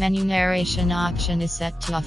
Menu narration option is set to off.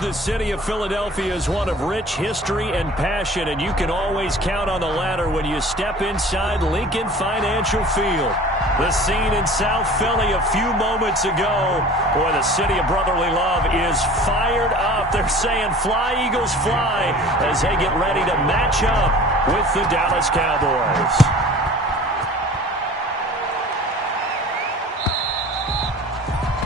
The city of Philadelphia is one of rich history and passion, and you can always count on the latter when you step inside Lincoln Financial Field. The scene in South Philly a few moments ago. Boy, the city of brotherly love is fired up. They're saying fly, Eagles, fly, as they get ready to match up with the Dallas Cowboys.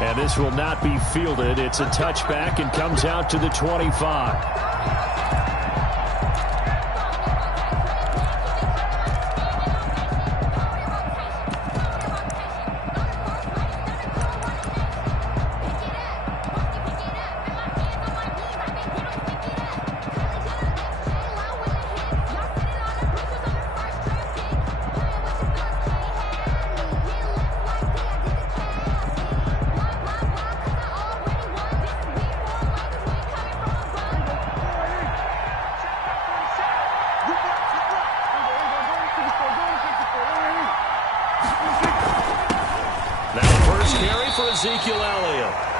And this will not be fielded. It's a touchback and comes out to the 25.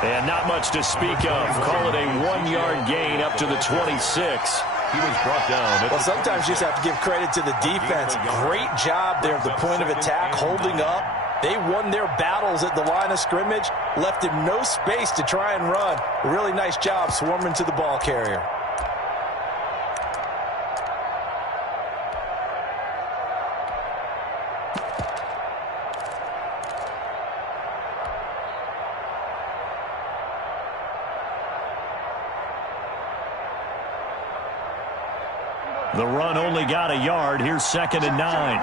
And not much to speak of. Call it a 1-yard gain up to the 26. He was brought down. Well, sometimes you just have to give credit to the defense. Great job there at the point of attack, holding up. They won their battles at the line of scrimmage, left him no space to try and run. A really nice job swarming to the ball carrier. The run only got a yard. Here's 2nd and 9.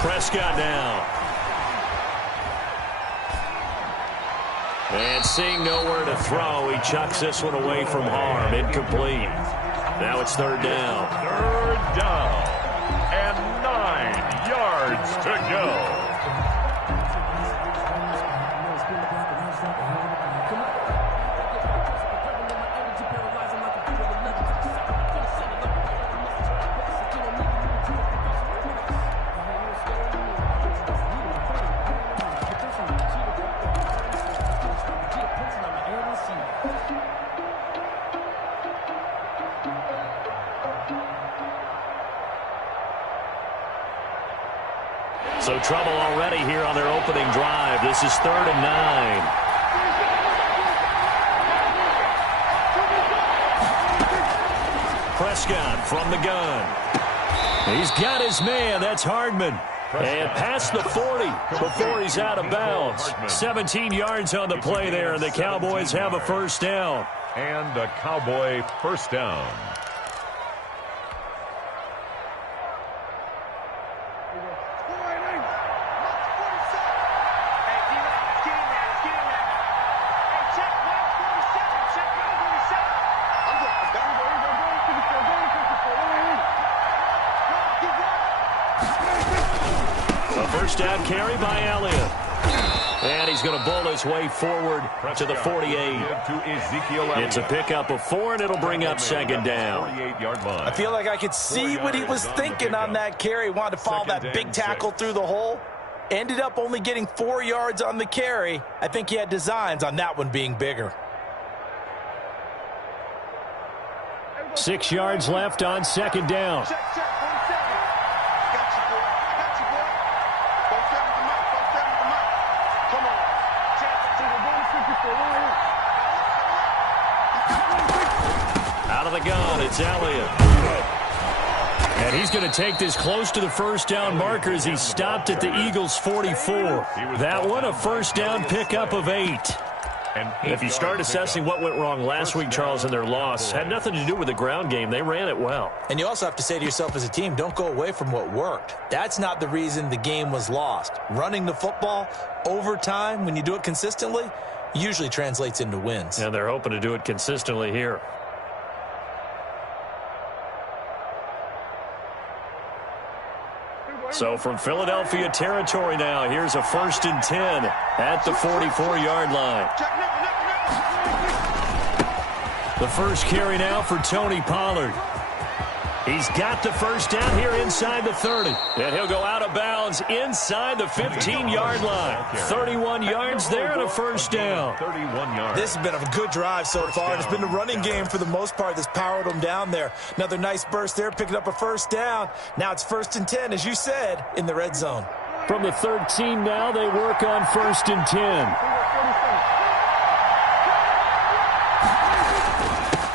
Prescott down. And seeing nowhere to throw, he chucks this one away from harm. Incomplete. Now it's 3rd down. 3rd down. And 9 yards to go. So trouble already here on their opening drive. This is 3rd and 9. Prescott from the gun. He's got his man. That's Hardman. And past the 40 before he's out of bounds. 17 yards on the play there, and the Cowboys have a 1st down. And a Cowboy 1st down. First down carry by Elliott. And he's going to bowl his way forward to the 48. It's a pickup of 4, and it'll bring up second down. I feel like I could see what he was thinking on that carry. He wanted to follow that big tackle through the hole. Ended up only getting 4 yards on the carry. I think he had designs on that one being bigger. 6 yards left on second down. Out of the gun, it's Elliott. And he's going to take this close to the first down marker as he stopped at the Eagles' 44. That one, a first down pickup of 8. If you start assessing what went wrong last week, Charles, in their loss, had nothing to do with the ground game. They ran it well. And you also have to say to yourself as a team, don't go away from what worked. That's not the reason the game was lost. Running the football over time, when you do it consistently, usually translates into wins. And they're hoping to do it consistently here. So from Philadelphia territory now, here's a 1st and 10 at the 44-yard line. The first carry now for Tony Pollard. He's got the first down here inside the 30. And he'll go out of bounds inside the 15-yard line. 31 yards there and a first down. 31 yards. This has been a good drive so far. It's been the running game for the most part that's powered them down there. Another nice burst there, picking up a first down. Now it's 1st and 10, as you said, in the red zone. From the 13 now, they work on 1st and 10.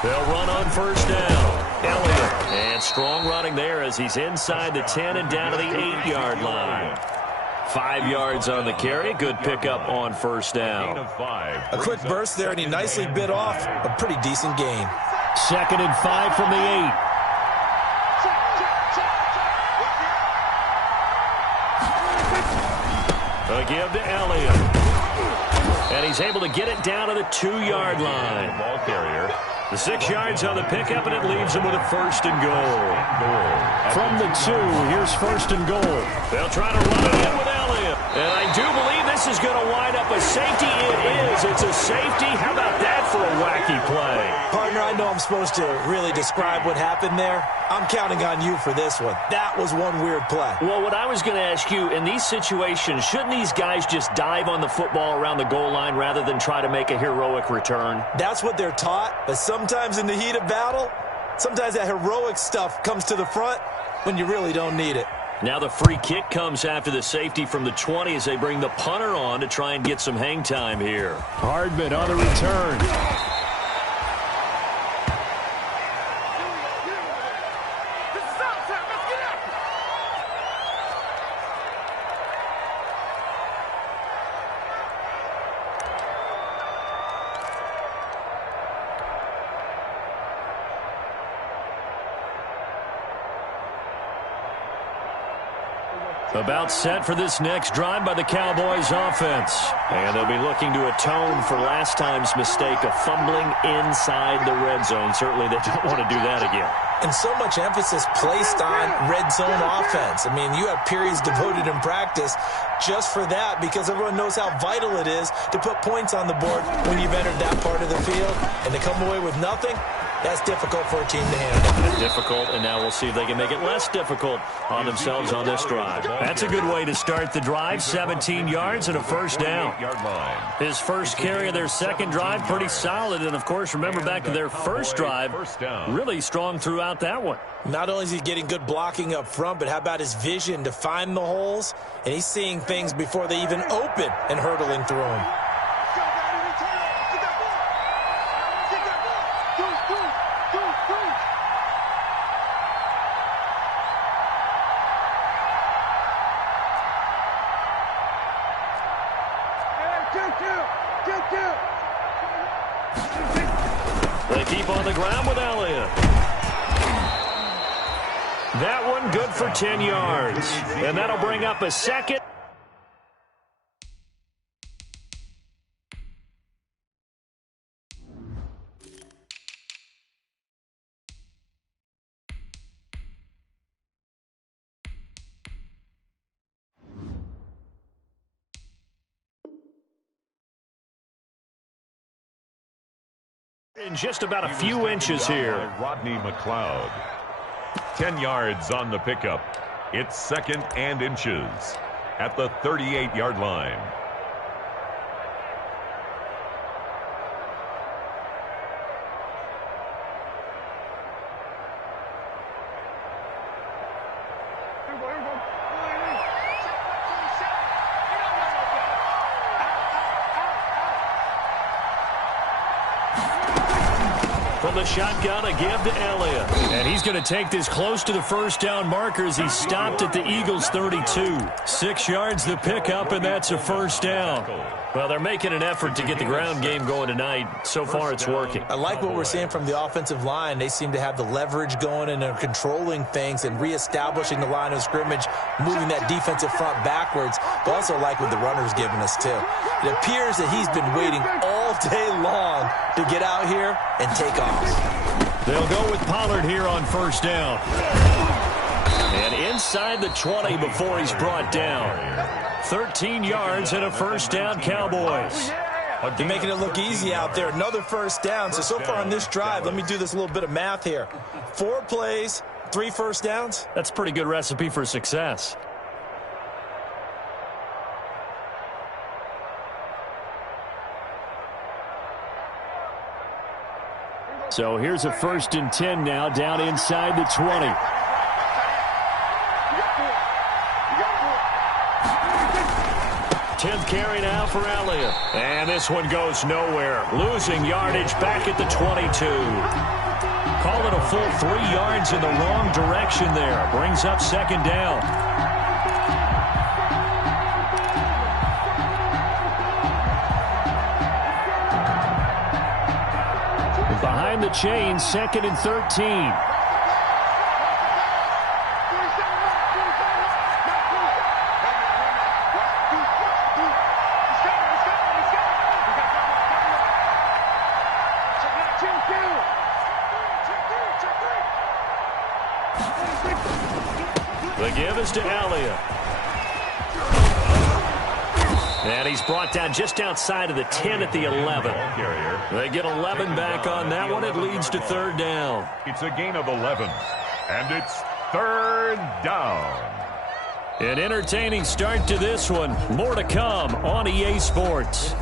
They'll run on first down. Elliott. And strong running there as he's inside the 10 and down to the 8-yard line. 5 yards on the carry. Good pickup on first down. A quick burst there, and he nicely bit off a pretty decent gain. 2nd and 5 from the 8. A give to Elliott. And he's able to get it down to the 2-yard line. Ball carrier. The 6 yards on the pickup, and it leaves him with a 1st and goal. From the 2, here's 1st and goal. They'll try to run it in with Elliott. And I do believe this is going to wind up a safety. It is. It's a safety. How about that for a wacky play? Partner, I know I'm supposed to really describe what happened there. I'm counting on you for this one. That was one weird play. Well, what I was going to ask you, in these situations, shouldn't these guys just dive on the football around the goal line rather than try to make a heroic return? That's what they're taught, but sometimes in the heat of battle, sometimes that heroic stuff comes to the front when you really don't need it. Now the free kick comes after the safety from the 20 as they bring the punter on to try and get some hang time here. Hardman on the return. About set for this next drive by the Cowboys offense. And they'll be looking to atone for last time's mistake of fumbling inside the red zone. Certainly they don't want to do that again. And so much emphasis placed on red zone offense. I mean, you have periods devoted in practice just for that because everyone knows how vital it is to put points on the board when you've entered that part of the field. And to come away with nothing, that's difficult for a team to handle. Difficult, and now we'll see if they can make it less difficult on themselves on this drive. That's a good way to start the drive. 17 yards and a first down. His first carry of their second drive, pretty solid. And, of course, remember back to their first drive, really strong throughout that one. Not only is he getting good blocking up front, but how about his vision to find the holes? And he's seeing things before they even open and hurdling through them. They keep on the ground with Elliott. That one good for 10 yards. And that'll bring up a second. In just about a few inches here. Rodney McLeod. 10 yards on the pickup. It's 2nd and inches at the 38-yard line. From the shotgun, a give to Elliott. And he's going to take this close to the first down marker as he stopped at the Eagles' 32. 6 yards the pickup, and that's a first down. Well, they're making an effort to get the ground game going tonight. So far, it's working. I like what we're seeing from the offensive line. They seem to have the leverage going, and they're controlling things and reestablishing the line of scrimmage, moving that defensive front backwards. But also like what the runner's giving us, too. It appears that he's been waiting all day long to get out here and take off. They'll go with Pollard here on first down. And inside the 20 before he's brought down. 13 yards and a first down, Cowboys. They're making it look easy out there. Another first down. So far on this drive, let me do this little bit of math here. 4 plays, 3 first downs. That's a pretty good recipe for success. So here's a 1st and 10 now, down inside the 20. Tenth carry now for Elliott. And this one goes nowhere. Losing yardage back at the 22. Call it a full 3 yards in the wrong direction there. Brings up 2nd down. Behind the chain, 2nd and 13. The give is to Elliott. And he's brought down just outside of the 10 at the 11. They get 11 back on that one. It leads to 3rd down. It's a gain of 11, and it's 3rd down. An entertaining start to this one. More to come on EA Sports.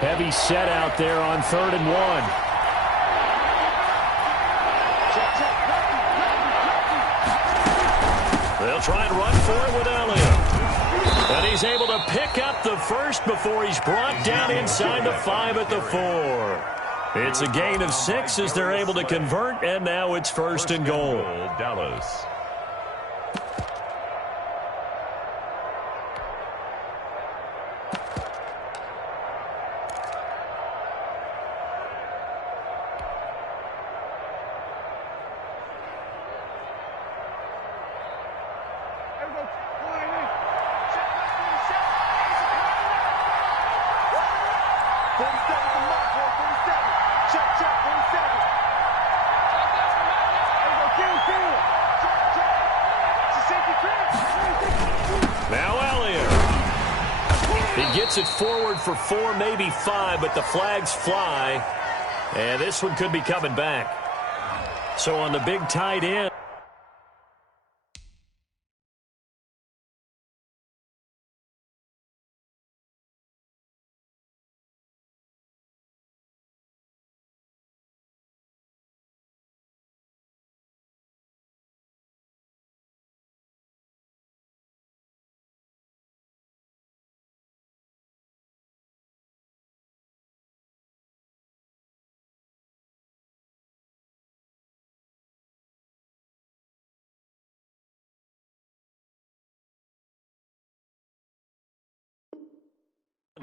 Heavy set out there on 3rd and 1. They'll try and run for it with Elliott. And he's able to pick up the first before he's brought down inside the 5 at the 4. It's a gain of 6 as they're able to convert, and now it's 1st and goal. Dallas. Now Elliott. He gets it forward for 4, maybe 5, but the flags fly. And this one could be coming back. So on the big tight end.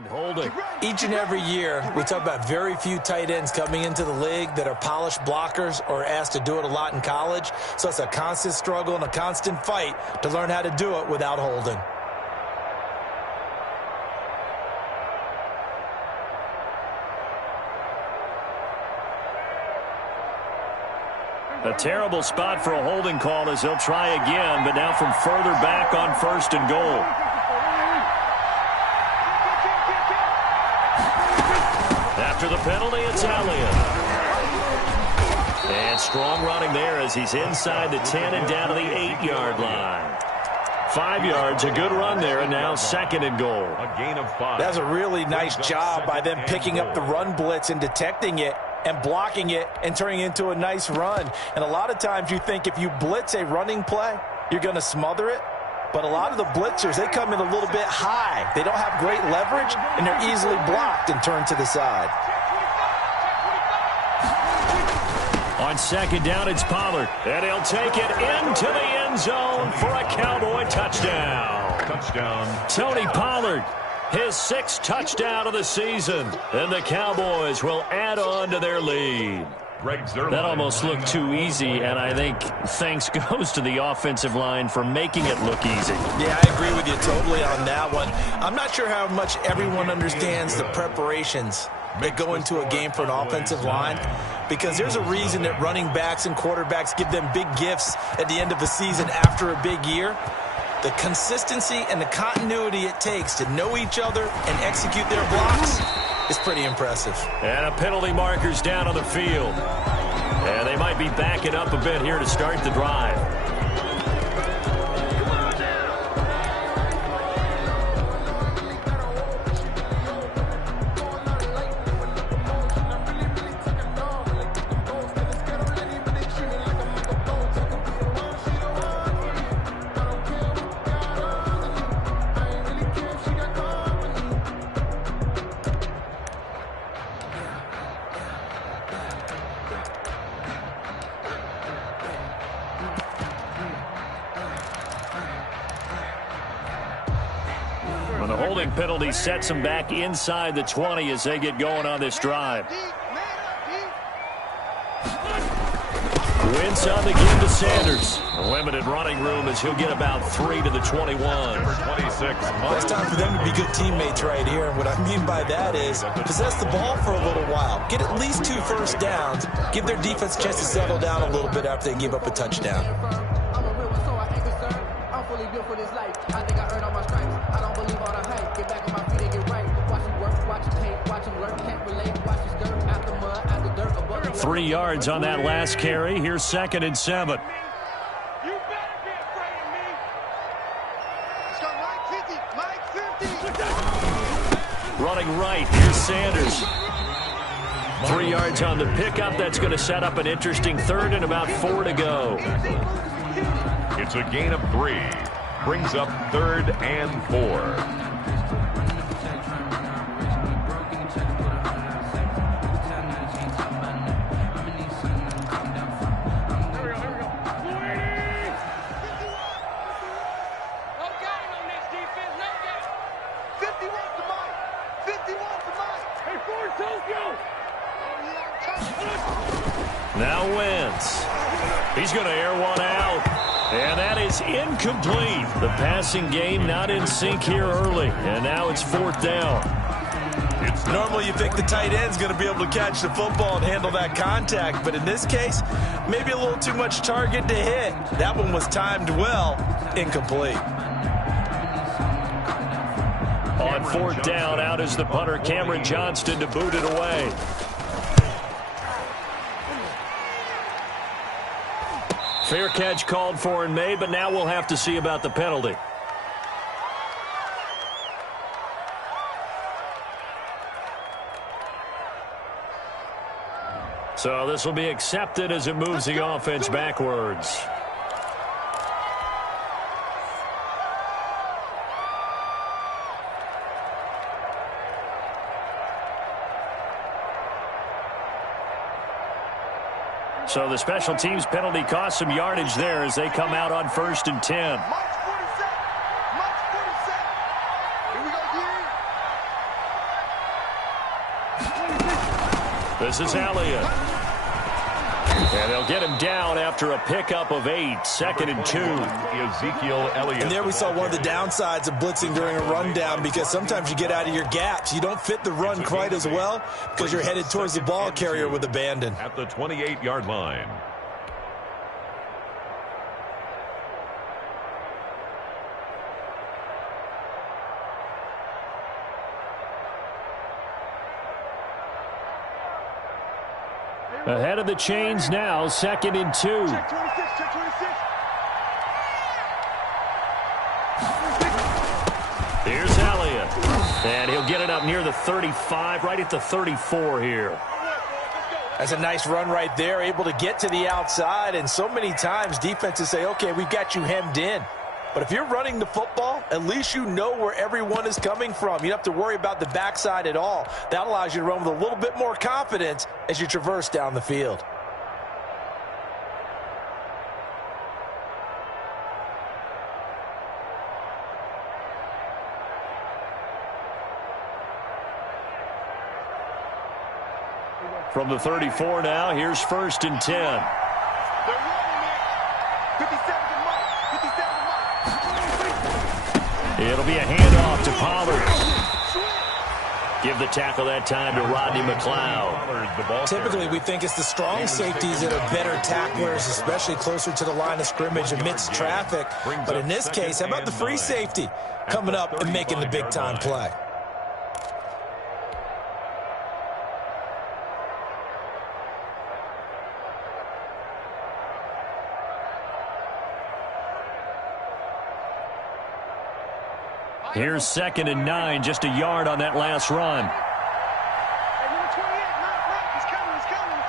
Holding. Each and every year, we talk about very few tight ends coming into the league that are polished blockers or asked to do it a lot in college. So it's a constant struggle and a constant fight to learn how to do it without holding. A terrible spot for a holding call as they'll try again, but now from further back on 1st and goal. After the penalty, it's Elliott. And strong running there as he's inside the 10 and down to the 8-yard line. 5 yards, a good run there, and now 2nd and goal. A gain of 5. That's a really nice job by them picking up the run blitz and detecting it and blocking it and turning it into a nice run. And a lot of times you think if you blitz a running play, you're going to smother it. But a lot of the blitzers, they come in a little bit high. They don't have great leverage, and they're easily blocked and turned to the side. On 2nd down, it's Pollard. And he'll take it into the end zone for a Cowboy touchdown. Touchdown. Tony Pollard, his 6th touchdown of the season. And the Cowboys will add on to their lead. That almost looked too easy, and I think thanks goes to the offensive line for making it look easy. Yeah, I agree with you totally on that one. I'm not sure how much everyone understands the preparations that go into a game for an offensive line, because there's a reason that running backs and quarterbacks give them big gifts at the end of the season after a big year. The consistency and the continuity it takes to know each other and execute their blocks is pretty impressive. And a penalty marker's down on the field. And they might be backing up a bit here to start the drive. And the holding penalty sets them back inside the 20 as they get going on this drive. Wentz on the give to Sanders. Limited running room as he'll get about 3 to the 21. Number 26. It's time for them to be good teammates right here. And what I mean by that is possess the ball for a little while. Get at least 2 first downs. Give their defense a chance to settle down a little bit after they give up a touchdown. Watch 3 yards on that last carry. Here's 2nd and 7. Running right, here's Sanders. 3 yards on the pickup. That's going to set up an interesting 3rd and about 4 to go. It's a gain of 3. Brings up 3rd and 4. Now Wentz. He's going to air one out. And that is incomplete. The passing game not in sync here early. And now it's 4th down. Normally you think the tight end's going to be able to catch the football and handle that contact. But in this case, maybe a little too much target to hit. That one was timed well. Incomplete. On 4th down, out is the punter, Cameron Johnston, to boot it away. Fair catch called for and made, but now we'll have to see about the penalty. So this will be accepted as it moves the offense backwards. So the special teams penalty cost some yardage there as they come out on 1st and 10. This is Elliott. And they'll get him down after a pickup of 8, 2nd and 2. Ezekiel Elliott. And there we saw one of the downsides of blitzing during a rundown, because sometimes you get out of your gaps. You don't fit the run quite as well because you're headed towards the ball carrier with abandon. At the 28-yard line. Ahead of the chains now, 2nd and 2. Check 26, check 26. Here's Elliott. And he'll get it up near the 35, right at the 34 here. That's a nice run right there, able to get to the outside. And so many times defenses say, okay, we've got you hemmed in. But if you're running the football, at least you know where everyone is coming from. You don't have to worry about the backside at all. That allows you to run with a little bit more confidence as you traverse down the field. From the 34 now, here's 1st and 10. They're rolling it. 57 to Mike. 57 to Mike. It'll be a handoff to Pollard. Give the tackle that time to Rodney McLeod. Typically, we think it's the strong safeties that are better tacklers, especially closer to the line of scrimmage amidst traffic. But in this case, how about the free safety coming up and making the big-time play? Here's 2nd and 9, just a yard on that last run. Hey, number 28, Matt, he's coming,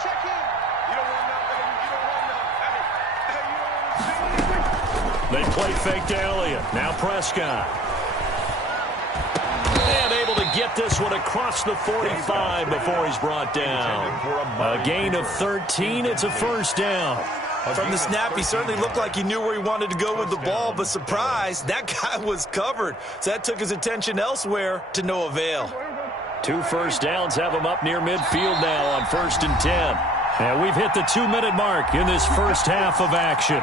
check in. You don't want nothing, you don't want nothing. Hey, you don't want to see anything? They play fake to Elliott. Now Prescott. And able to get this one across the 45 before he's brought down. A gain of 13, it's a 1st down. From the snap, he certainly looked like he knew where he wanted to go with the ball, but surprise, that guy was covered. So that took his attention elsewhere to no avail. 2 first downs have him up near midfield now on 1st and 10. And we've hit the 2-minute mark in this first half of action.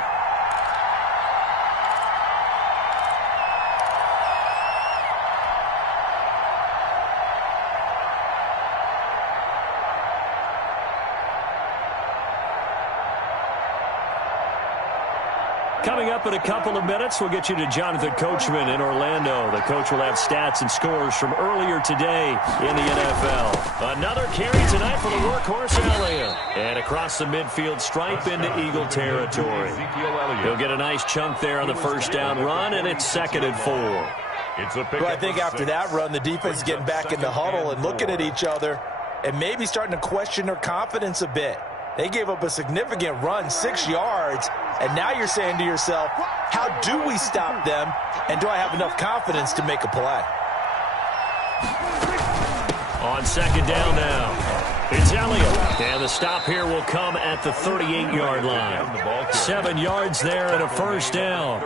Coming up in a couple of minutes, we'll get you to Jonathan Coachman in Orlando. The coach will have stats and scores from earlier today in the NFL. Another carry tonight for the workhorse Elliott. And across the midfield stripe into Eagle territory. He'll get a nice chunk there on the first down run, and it's 2nd and 4. Well, I think after that run, the defense is getting back in the huddle and looking at each other and maybe starting to question their confidence a bit. They gave up a significant run, 6 yards, and now you're saying to yourself, how do we stop them, and do I have enough confidence to make a play? On 2nd down now, it's Elliott. And the stop here will come at the 38-yard line. 7 yards there and a 1st down.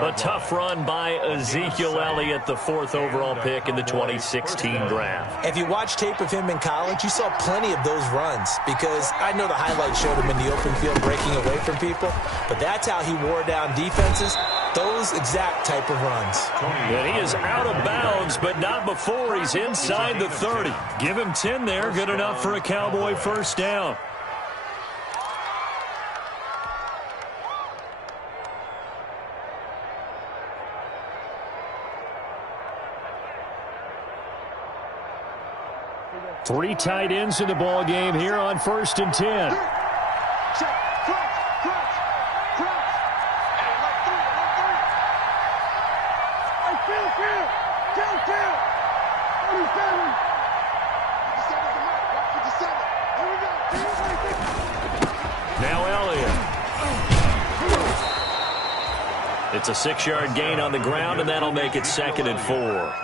A tough run by Ezekiel Elliott, the 4th overall pick in the 2016 draft. If you watch tape of him in college, you saw plenty of those runs, because I know the highlights showed him in the open field breaking away from people, but that's how he wore down defenses, those exact type of runs. And he is out of bounds, but not before he's inside the 30. Give him 10 there, good enough for a Cowboy first down. Three tight ends in the ball game here on 1st and 10. Check, crunch. Hey, like three. Hey, kill. 47. 57's the mark, 57. Here we go. Now Elliott. It's a 6-yard gain on the ground, and that'll make it 2nd and 4.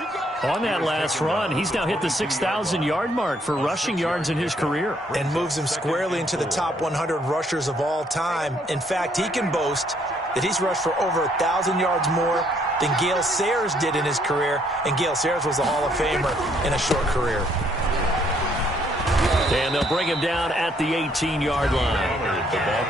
On that last run, he's now hit the 6,000-yard mark for rushing yards in his career. And moves him squarely into the top 100 rushers of all time. In fact, he can boast that he's rushed for over 1,000 yards more than Gale Sayers did in his career, and Gale Sayers was a Hall of Famer in a short career. And they'll bring him down at the 18-yard line.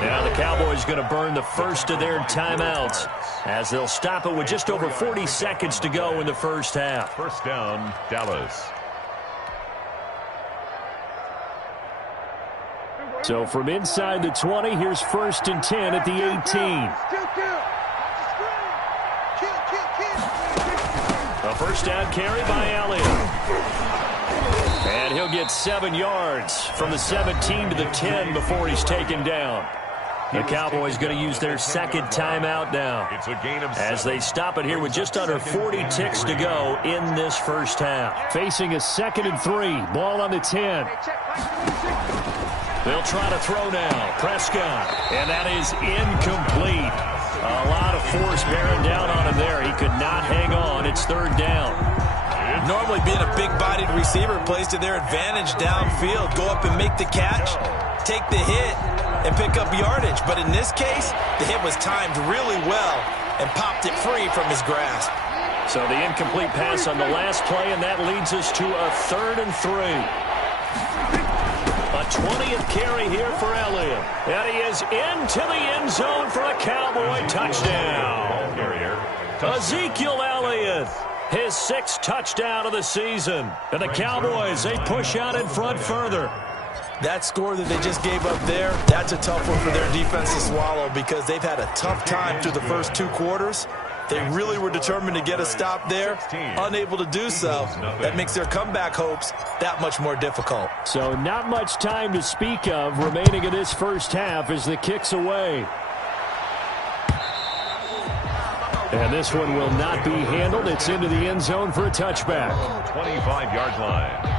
Now the Cowboys going to burn the first of their timeouts as they'll stop it with just over 40 seconds to go in the first half. First down, Dallas. So from inside the 20, here's 1st and 10 at the 18. A first down carry by Elliott. And he'll get 7 yards from the 17 to the 10 before he's taken down. The Cowboys going to use their second timeout now It's a gain of as they stop it here with just under 40 ticks to go in this first half. Facing a 2nd and 3. Ball on the 10. They'll try to throw now. Prescott. And that is incomplete. A lot of force bearing down on him there. He could not hang on. It's 3rd down. Normally being a big-bodied receiver plays to their advantage downfield. Go up and make the catch, take the hit, and pick up yardage. But in this case, the hit was timed really well and popped it free from his grasp. So the incomplete pass on the last play, and that leads us to a 3rd and 3. A 20th carry here for Elliott. And he is into the end zone for a Cowboy touchdown. Ezekiel Elliott, his 6th touchdown of the season. And the Cowboys, they push out in front further. That score that they just gave up there, that's a tough one for their defense to swallow because they've had a tough time through the first 2 quarters. They really were determined to get a stop there, unable to do so. That makes their comeback hopes that much more difficult. So not much time to speak of remaining in this first half as the kick's away. And this one will not be handled. It's into the end zone for a touchback. 25-yard line.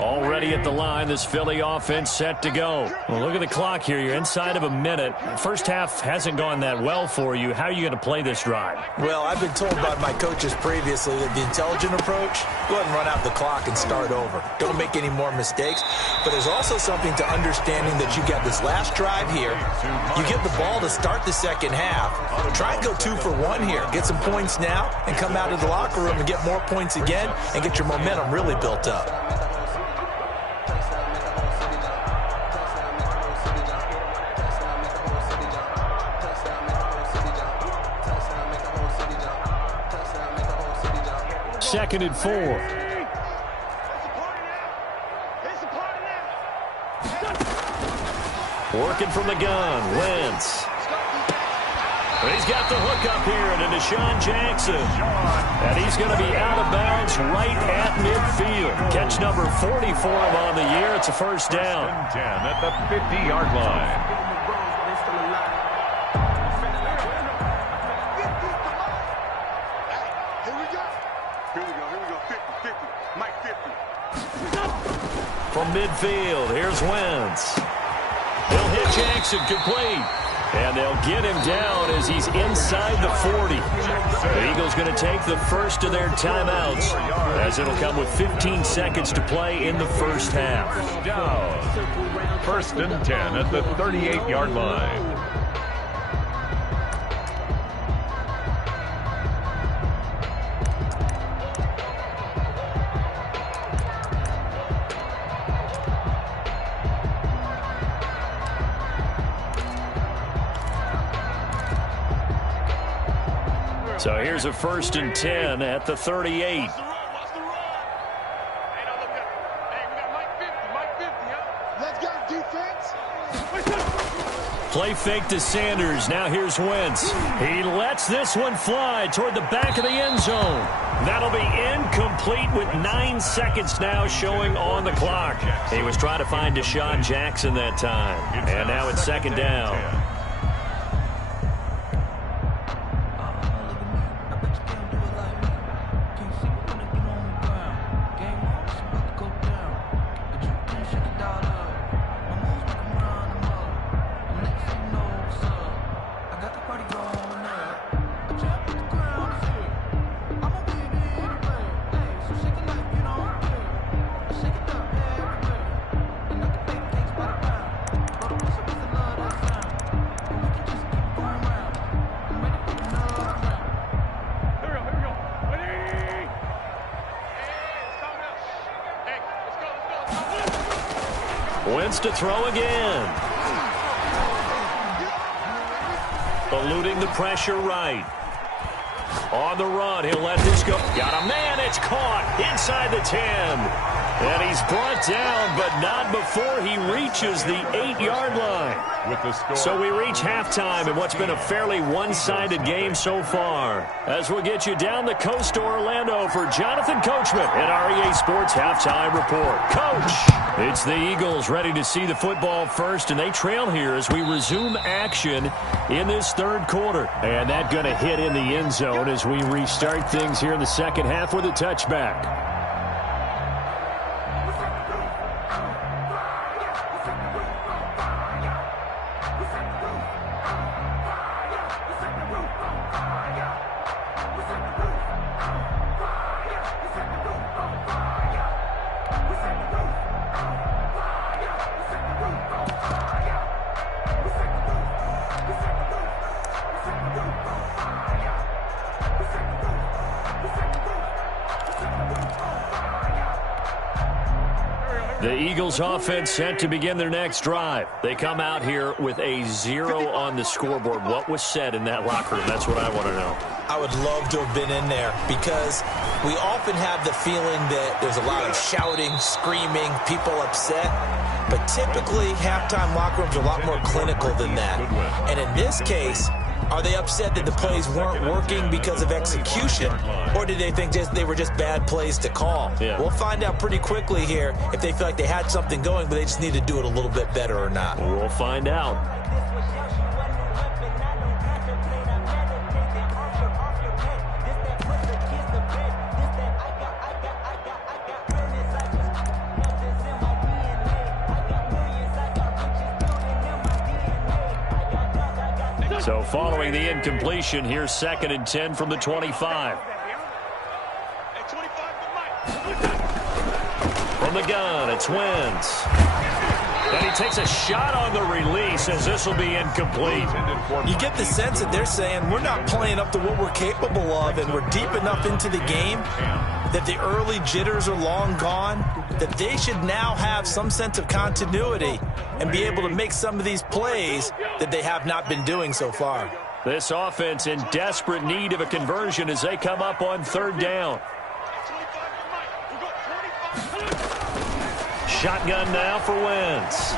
Already at the line, this Philly offense set to go. Well, look at the clock here. You're inside of a minute. First half hasn't gone that well for you. How are you going to play this drive? Well, I've been told by my coaches previously that the intelligent approach, go ahead and run out the clock and start over. Don't make any more mistakes. But there's also something to understanding that you got this last drive here. You get the ball to start the second half. Try and go 2 for 1 here. Get some points now and come out of the locker room and get more points again and get your momentum really built up. Second and 4. Working from the gun, Wentz. He's got the hook up here to Deshaun Jackson. And he's going to be out of bounds right at midfield. Catch number 40 for him on the year. It's a first down. 10 at the 50-yard line. From midfield, here's Wentz. He'll hit Jackson complete. And they'll get him down as he's inside the 40. The Eagles going to take the first of their timeouts as it'll come with 15 seconds to play in the first half. Down. 1st and 10 at the 38-yard line. So here's a 1st and 10 at the 38. Play fake to Sanders. Now here's Wentz. He lets this one fly toward the back of the end zone. That'll be incomplete with 9 seconds now showing on the clock. He was trying to find Deshaun Jackson that time. And now it's 2nd down. Wentz to throw again. Eluding the pressure right. On the run, he'll let this go. Got a man, it's caught inside the 10. And he's brought down, but not before he reaches the 8-yard line. With the score. So we reach halftime in what's been a fairly one-sided game so far. As we'll get you down the coast to Orlando for Jonathan Coachman at REA Sports Halftime Report. Coach, it's the Eagles ready to see the football first, and they trail here as we resume action in this third quarter. And that going to hit in the end zone as we restart things here in the second half with a touchback. The Eagles offense set to begin their next drive. They come out here with a 0 on the scoreboard. What was said in that locker room? That's what I want to know. I would love to have been in there because we often have the feeling that there's a lot of shouting, screaming, people upset. But typically, halftime locker rooms are a lot more clinical than that. And in this case, are they upset that the plays weren't working because of execution, or did they think they were just bad plays to call? Yeah. We'll find out pretty quickly here if they feel like they had something going, but they just need to do it a little bit better or not. We'll find out. So following the incompletion, here's 2nd and 10 from the 25. From the gun, it's Wentz. And he takes a shot on the release as this will be incomplete. You get the sense that they're saying we're not playing up to what we're capable of, and we're deep enough into the game that the early jitters are long gone, that they should now have some sense of continuity and be able to make some of these plays that they have not been doing so far. This offense in desperate need of a conversion as they come up on 3rd down. Shotgun now for Wentz.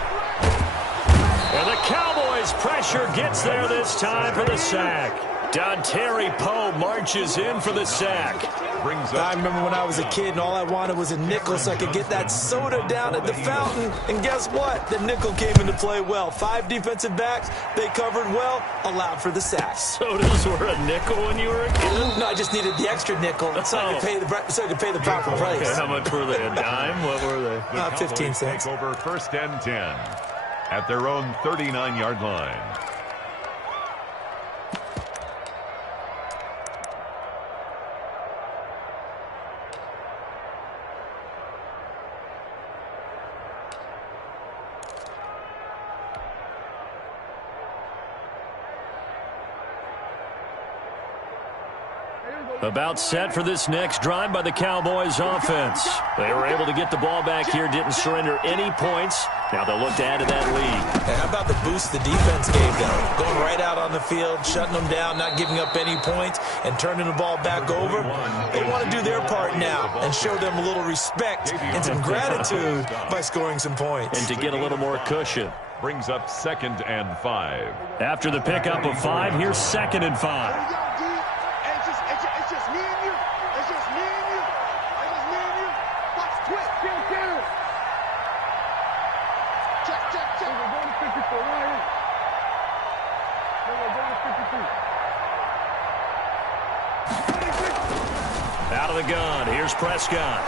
And the Cowboys' pressure gets there this time for the sack. Dontari Poe marches in for the sack. I remember when I was a kid and all I wanted was a nickel so I could get that soda down at the fountain. And guess what? The nickel came into play well. 5 defensive backs, they covered well, allowed for the sacks. Sodas were a nickel when you were a kid? No, I just needed the extra nickel so I could pay the proper price. Okay, how much were they? A dime? What were they? 15 cents. Take over 1st and 10 at their own 39-yard line. About set for this next drive by the Cowboys offense. They were able to get the ball back here, didn't surrender any points. Now they'll look to add to that lead. And how about the boost the defense gave them? Going right out on the field, shutting them down, not giving up any points, and turning the ball back over. They want to do their part now and show them a little respect and some gratitude by scoring some points. And to get a little more cushion. Brings up 2nd and 5. After the pickup of 5, here's 2nd and 5. Out of the gun, here's Prescott.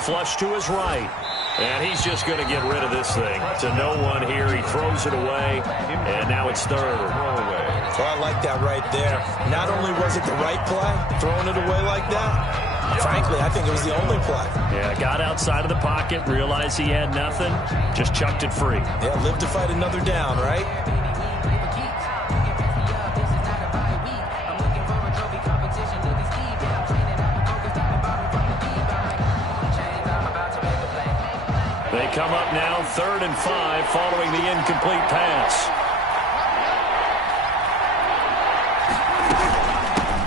Flush to his right. And he's just going to get rid of this thing. To no one here, he throws it away, and now it's 3rd. Well, I like that right there. Not only was it the right play, throwing it away like that, frankly, I think it was the only play. Yeah, got outside of the pocket, realized he had nothing, just chucked it free. Yeah, live to fight another down, right? They come up now 3rd and 5 following the incomplete pass.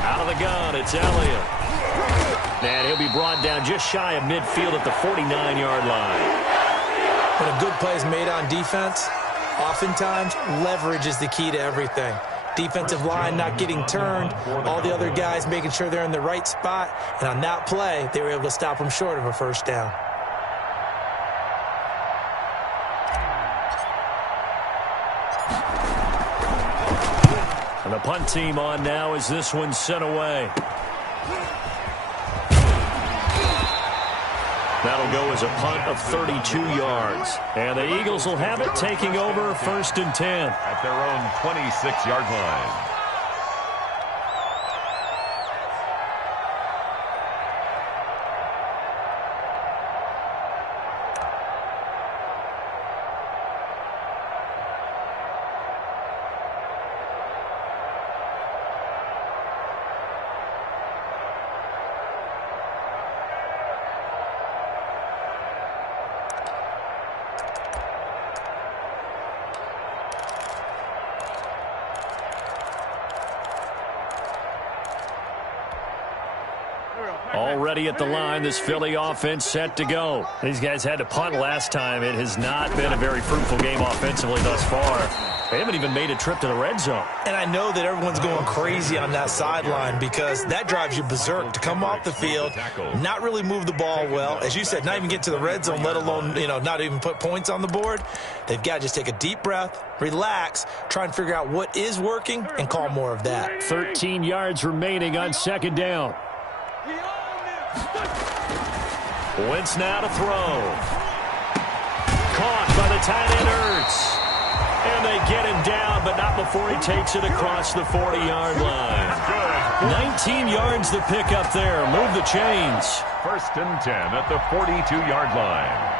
Out of the gun, it's Elliott. And he'll be brought down just shy of midfield at the 49-yard line. When a good play is made on defense, oftentimes leverage is the key to everything. Defensive line not getting turned, all the other guys making sure they're in the right spot, and on that play, they were able to stop them short of a first down. And the punt team on now as this one's sent away. That'll go as a punt of 32 yards. And the Eagles will have it, taking over 1st and 10. At their own 26-yard line. Already at the line, this Philly offense set to go. These guys had to punt last time. It has not been a very fruitful game offensively thus far. They haven't even made a trip to the red zone. And I know that everyone's going crazy on that sideline because that drives you berserk to come off the field, not really move the ball well. As you said, not even get to the red zone, let alone, not even put points on the board. They've got to just take a deep breath, relax, try and figure out what is working, and call more of that. 13 yards remaining on 2nd down. Wentz now to throw. Caught by the tight end Ertz. And they get him down, but not before he takes it across the 40-yard line. 19 yards to pick up there. Move the chains. 1st and 10 at the 42-yard line.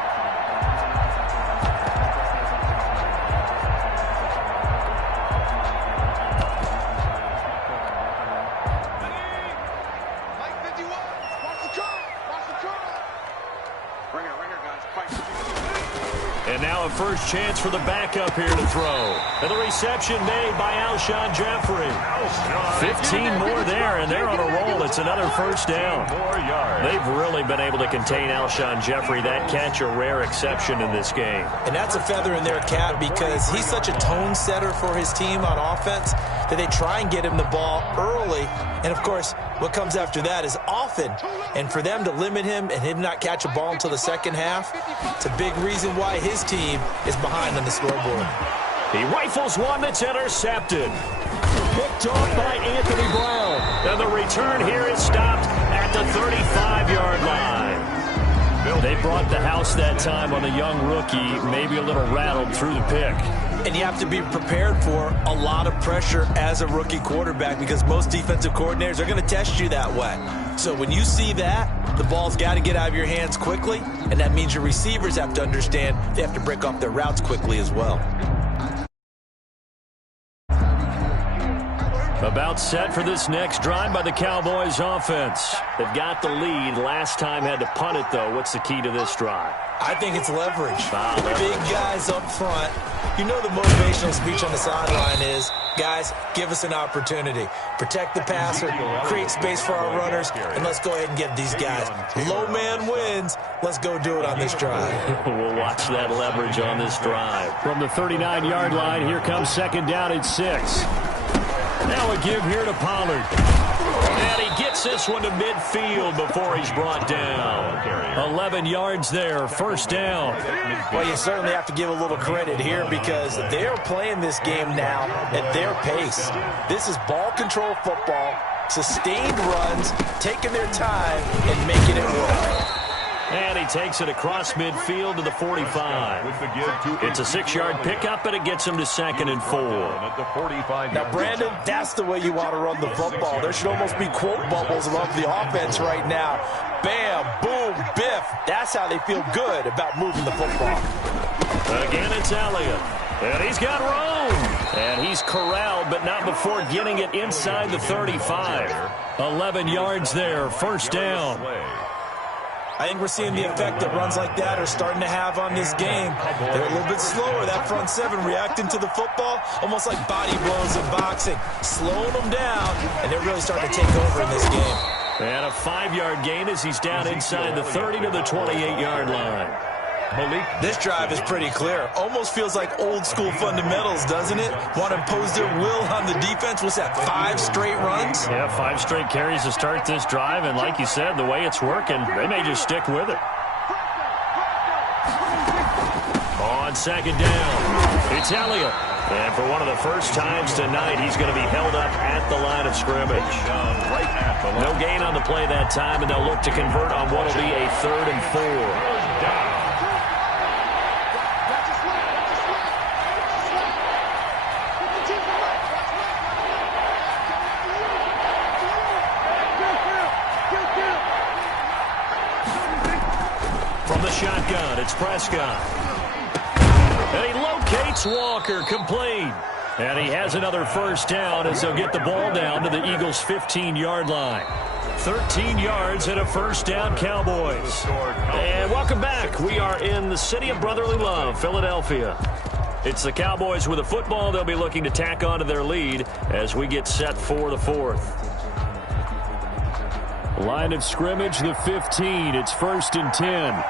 And now a first chance for the backup here to throw. And the reception made by Alshon Jeffrey. 15 more there, and they're on a roll. It's another first down. They've really been able to contain Alshon Jeffrey. That catch a rare exception in this game. And that's a feather in their cap because he's such a tone setter for his team on offense that they try and get him the ball early. And, of course, what comes after that is often. And for them to limit him and him not catch a ball until the second half, it's a big reason why his team is behind on the scoreboard. He rifles one that's intercepted. Picked off by Anthony Brown. And the return here is stopped at the 35-yard line. They brought the house that time on a young rookie, maybe a little rattled through the pick. And you have to be prepared for a lot of pressure as a rookie quarterback because most defensive coordinators are going to test you that way. So when you see that, the ball's got to get out of your hands quickly, and that means your receivers have to understand they have to break off their routes quickly as well. About set for this next drive by the Cowboys offense. They've got the lead. Last time had to punt it, though. What's the key to this drive? I think it's leverage. Big guys up front. You know the motivational speech on the sideline is, guys, give us an opportunity. Protect the passer, create space for our runners, and let's go ahead and get these guys. Low man wins. Let's go do it on this drive. We'll watch that leverage on this drive. From the 39-yard line, here comes 2nd down at 6. Now a give here to Pollard. And he gets this one to midfield before he's brought down. 11 yards there, 1st down. Well, you certainly have to give a little credit here because they're playing this game now at their pace. This is ball control football, sustained runs, taking their time and making it work. And he takes it across midfield to the 45. It's a 6-yard pickup, and it gets him to 2nd and 4. Now, Brandon, that's the way you want to run the football. There should almost be quote bubbles above the offense right now. Bam, boom, biff. That's how they feel good about moving the football. Again, it's Elliott. And he's got room. And he's corralled, but not before getting it inside the 35. 11 yards there, 1st down. I think we're seeing the effect that runs like that are starting to have on this game. They're a little bit slower, that front seven, reacting to the football, almost like body blows in boxing, slowing them down, and they're really starting to take over in this game. And a 5-yard gain as he's down inside the 30 to the 28-yard line. This drive is pretty clear. Almost feels like old-school fundamentals, doesn't it? Want to impose their will on the defense. What's that, 5 straight runs? Yeah, 5 straight carries to start this drive, and like you said, the way it's working, they may just stick with it. On second down, it's Elliott. And for one of the first times tonight, he's going to be held up at the line of scrimmage. No gain on the play that time, and they'll look to convert on what will be a 3rd and 4. From the shotgun, it's Prescott. And he locates Walker, complete. And he has another first down as they'll get the ball down to the Eagles' 15-yard line. 13 yards and a first down, Cowboys. And welcome back. We are in the city of brotherly love, Philadelphia. It's the Cowboys with a football. They'll be looking to tack on to their lead as we get set for the 4th. Line of scrimmage, the 15. It's 1st and 10.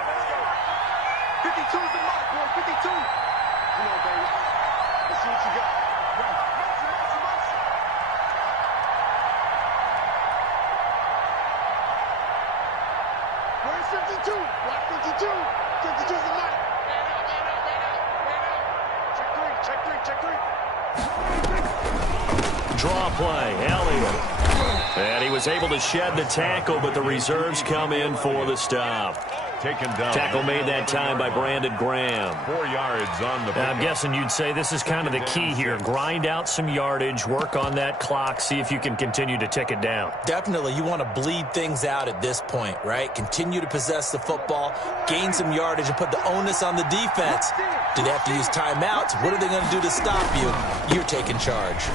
52's the mark, boy. 52. Come on, baby. Let's see what you got. Where's 52? Block 52. 52's the mark. Check three. Draw play, Elliott. And he was able to shed the tackle, but the reserves come in for the stop. Taken down. Tackle made that time by Brandon Graham. 4 yards on the Now, I'm guessing you'd say this is kind of the key here. Grind out some yardage, work on that clock, see if you can continue to tick it down. Definitely, you want to bleed things out at this point, right? Continue to possess the football, gain some yardage, and put the onus on the defense. Do they have to use timeouts? What are they going to do to stop you? You're taking charge.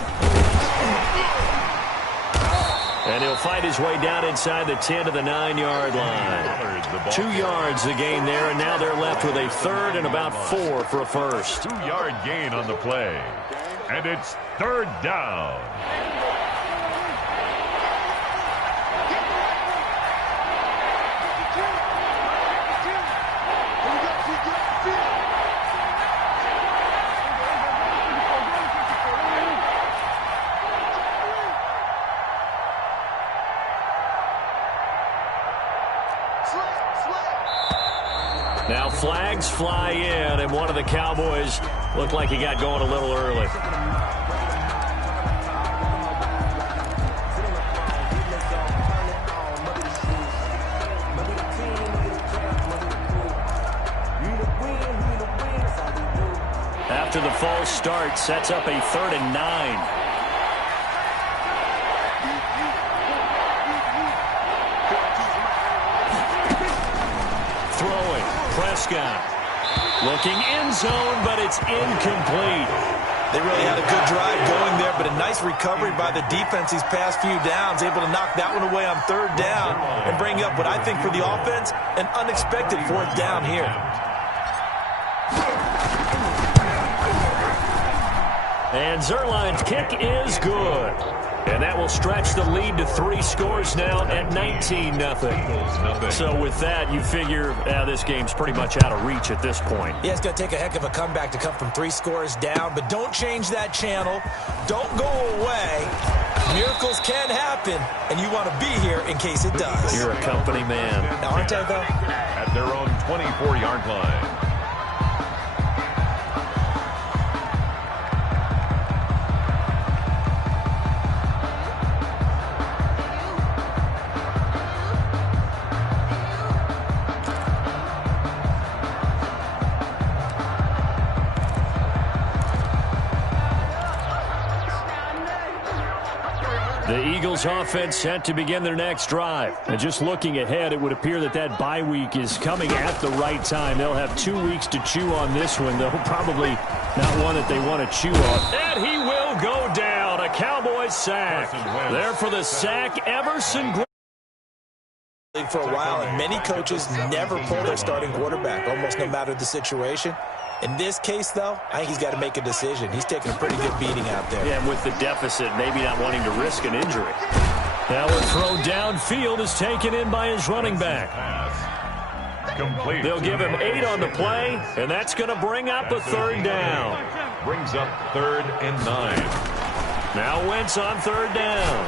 And he'll fight his way down inside the 10 to the 9-yard line. 2 yards the gain there, and now they're left with a 3rd and about 4 for a first. 2-yard gain on the play. And it's 3rd down. Now flags fly in, and one of the Cowboys looked like he got going a little early. After the false start, sets up a 3rd and 9. Prescott looking end zone, but it's incomplete. They really had a good drive going there, but a nice recovery by the defense these past few downs, able to knock that one away on 3rd down and bring up what I think for the offense, an unexpected 4th down here. And Zerline's kick is good. And that will stretch the lead to 3 scores now at 19-0. So with that, you figure this game's pretty much out of reach at this point. Yeah, it's going to take a heck of a comeback to come from 3 scores down, but don't change that channel. Don't go away. Miracles can happen, and you want to be here in case it does. You're a company man. Now, aren't I, though? At their own 24-yard line. The Eagles offense set to begin their next drive. And just looking ahead, it would appear that that bye week is coming at the right time. They'll have 2 weeks to chew on this one, though probably not one that they want to chew on. And he will go down. A Cowboys sack. There for the sack, Everson. For a while, and many coaches never pull their starting quarterback, almost no matter the situation. In this case, though, I think he's got to make a decision. He's taking a pretty good beating out there. Yeah, and with the deficit, maybe not wanting to risk an injury. Now a throw downfield is taken in by his running back. Complete. They'll give him 8 on the play, and that's going to bring up a third down. Brings up 3rd and 9. Now Wentz on 3rd down.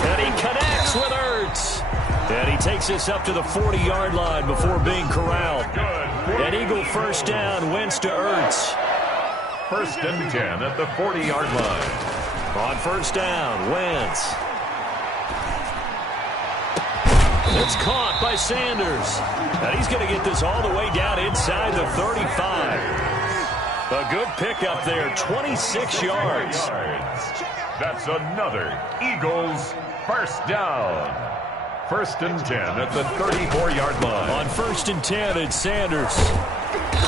And he connects with Ertz. And he takes this up to the 40-yard line before being corralled. An Eagle first down, Wentz to Ertz. 1st and 10 at the 40-yard line. On 1st down, Wentz. It's caught by Sanders. And he's going to get this all the way down inside the 35. A good pickup there, 26 yards. That's another Eagles first down. 1st and 10 at the 34-yard line. On 1st and 10, it's Sanders.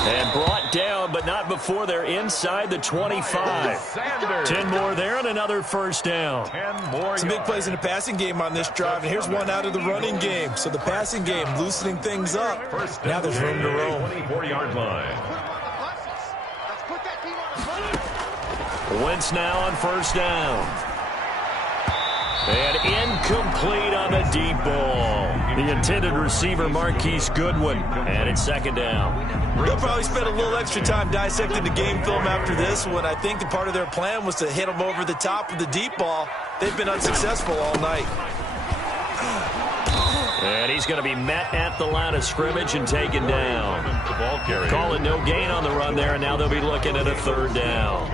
And brought down, but not before they're inside the 25. Sanders. 10 more there and another first down. 10 more. Some big plays in the passing game on this drive, and here's one out of the running game. So the passing game loosening things up. Now there's room to roam. 24-yard line. Wentz now on 1st down. And incomplete on the deep ball. The intended receiver, Marquise Goodwin. And it's 2nd down. They'll probably spend a little extra time dissecting the game film after this one. I think the part of their plan was to hit them over the top of the deep ball. They've been unsuccessful all night. And he's going to be met at the line of scrimmage and taken down. Call it no gain on the run there, and now they'll be looking at a 3rd down.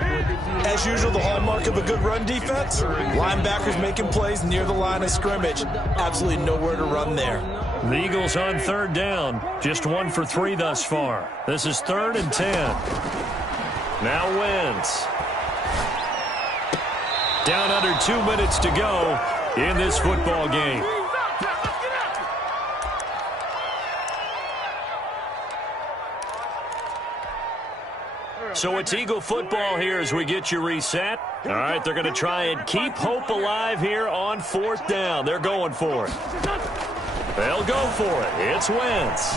As usual, the hallmark of a good run defense, linebackers making plays near the line of scrimmage. Absolutely nowhere to run there. The Eagles on 3rd down. Just 1 for 3 thus far. This is 3rd and 10. Now Wentz. Down under 2 minutes to go in this football game. So it's Eagle football here as we get you reset. All right, they're going to try and keep hope alive here on 4th down. They're going for it. They'll go for it. It's Wentz.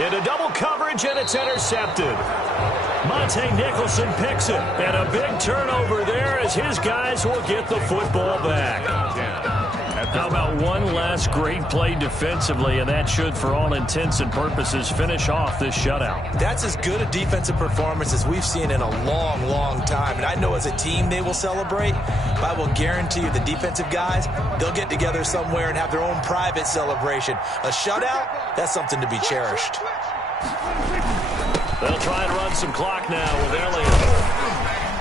Into double coverage, and it's intercepted. Monte Nicholson picks it. And a big turnover there as his guys will get the football back. How about one last great play defensively, and that should, for all intents and purposes, finish off this shutout. That's as good a defensive performance as we've seen in a long, long time. And I know as a team they will celebrate, but I will guarantee you the defensive guys, they'll get together somewhere and have their own private celebration. A shutout, that's something to be cherished. They'll try and run some clock now with Elliott.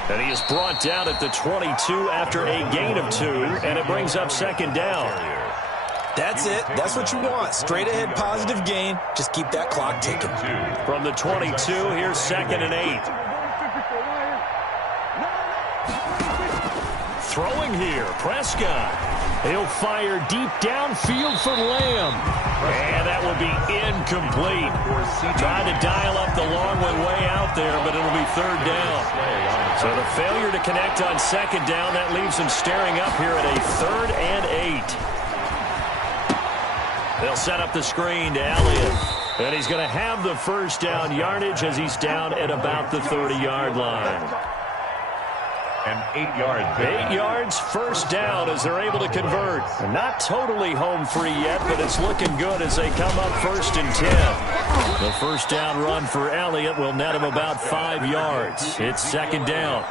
And he is brought down at the 22 after a gain of 2, and it brings up 2nd down. That's it. That's what you want. Straight ahead positive gain. Just keep that clock ticking. From the 22, here's 2nd and 8. Throwing here, Prescott. He'll fire deep downfield for Lamb. And that will be incomplete. Trying to dial up the long one way out there, but it'll be 3rd down. So the failure to connect on 2nd down, that leaves him staring up here at a 3rd and 8. They'll set up the screen to Elliott. And he's going to have the 1st down yardage as he's down at about the 30-yard line. An 8-yard pick. 8 yards, 1st down as they're able to convert. Not totally home free yet, but it's looking good as they come up 1st and 10. The 1st down run for Elliott will net him about 5 yards. It's 2nd down.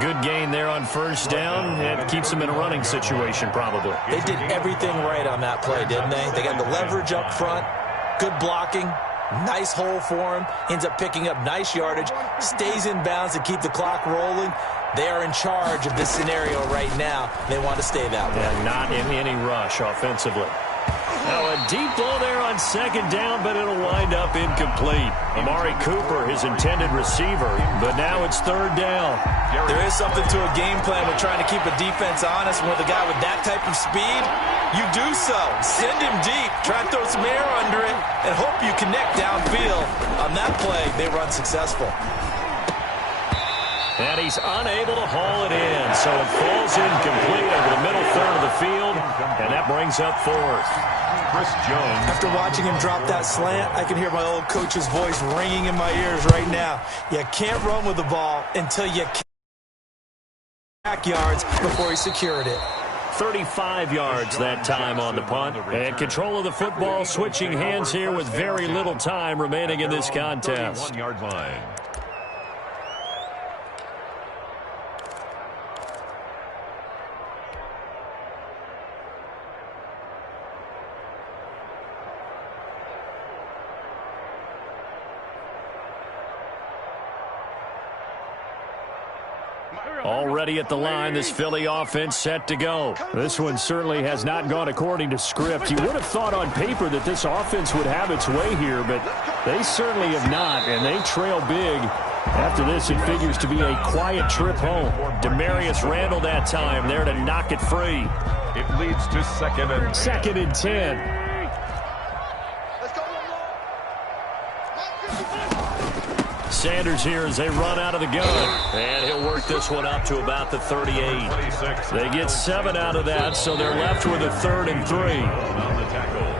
Good gain there on 1st down. It keeps him in a running situation probably. They did everything right on that play, didn't they? They got the leverage up front, good blocking, nice hole for him, ends up picking up nice yardage, stays in bounds to keep the clock rolling. They are in charge of this scenario right now. They want to stay that way. And not in any rush offensively. Now a deep ball there on 2nd down, but it'll wind up incomplete. Amari Cooper, his intended receiver, but now it's 3rd down. There is something to a game plan with trying to keep a defense honest. With a guy with that type of speed, you do so. Send him deep. Try and throw some air under it and hope you connect downfield. On that play, they run successful. And he's unable to haul it in. so it falls incomplete over the middle third of the field, and that brings up fourth. Chris Jones. After watching him drop that slant, I can hear my old coach's voice ringing in my ears right now. You can't run with the ball until you back yards before he secured it. 35 yards that time on the punt. And control of the football switching hands here with very little time remaining in this contest. 31-yard line. Already at the line, this Philly offense set to go. This one certainly has not gone according to script. You would have thought on paper that this offense would have its way here, but they certainly have not, and they trail big. After this, it figures to be a quiet trip home. Demarius Randall that time there to knock it free. It leads to second and 10. Sanders here as they run out of the gun. And he'll work this one up to about the 38. They get 7 out of that, so they're left with a 3rd and 3. on the tackle.